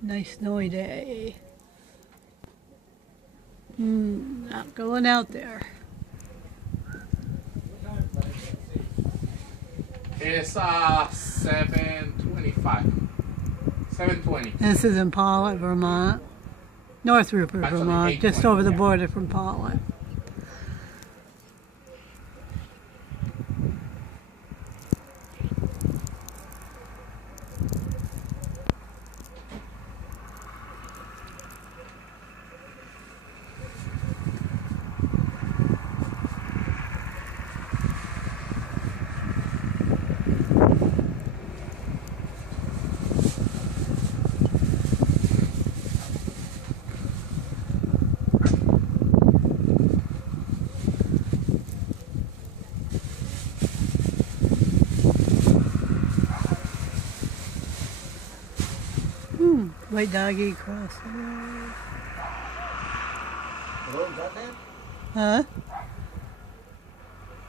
Nice snowy day. Not going out there. It's 7:25. 7:20. This is in Pollitt, Vermont. North Rupert, Actually, Vermont, just 8:20, over the yeah. border from Pollitt. White doggy across the road. Hello, is that them? Huh?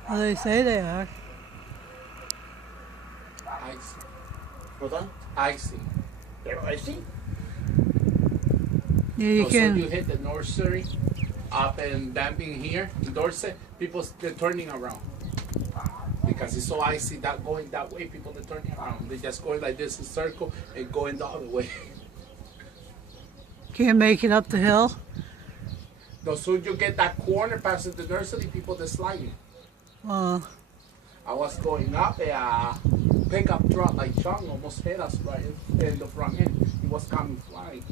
Well, they say they are. Icy. What's that? Icy. They're icy? Yeah, you So can. you hit the nursery up and damping here, in Dorset, people they're turning around. Because it's so icy that going that way, people are turning around. They just going like this in circle and going the other way. Can't make it up the hill. So soon you get that corner past the nursery, people they're sliding. Oh, I was going up, a pickup truck like Chung almost hit us right in the front end. He was coming flying.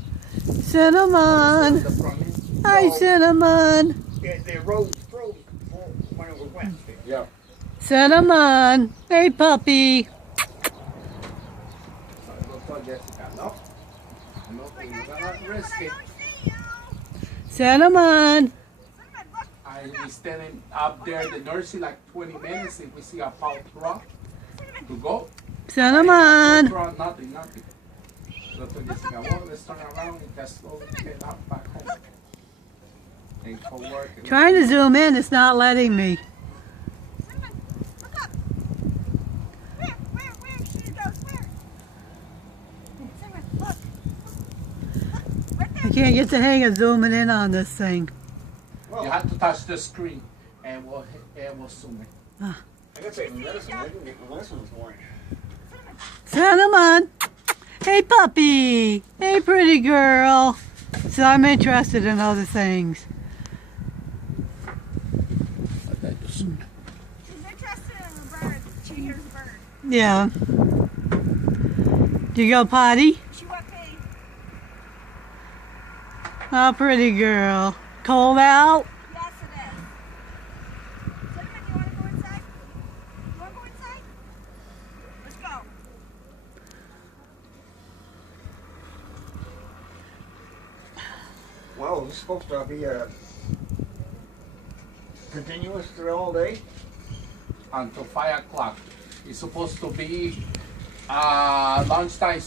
Cinnamon. The front end. Hi, Cinnamon. Yeah, the road froze when it was wet. Yeah. Cinnamon. Hey, puppy. So I told Jessica, no, you're gonna risk it. Cinnamon. We standing up there at the nursery like 20 minutes if we see a power truck to go. Cinnamon. Nothing. So I told Jessica, well, let's turn around and just slowly get out back home. And go work. And Trying to zoom in, it's not letting me. I can't get the hang of zooming in on this thing. You have to touch the screen and we'll zoom in. I gotta take my medicine. I didn't get my medicine this morning. Cinnamon. Hey, puppy. Hey, pretty girl. So I'm interested in other things. She's interested in the bird. She hears a bird. Yeah. Do you go potty? She went pee. Oh, pretty girl. Cold out? Yes, it is. Cinnamon, you want to go inside? You want to go inside? Let's go. Wow, this is supposed to be continuous through all day? Until 5 o'clock. It's supposed to be lunchtime.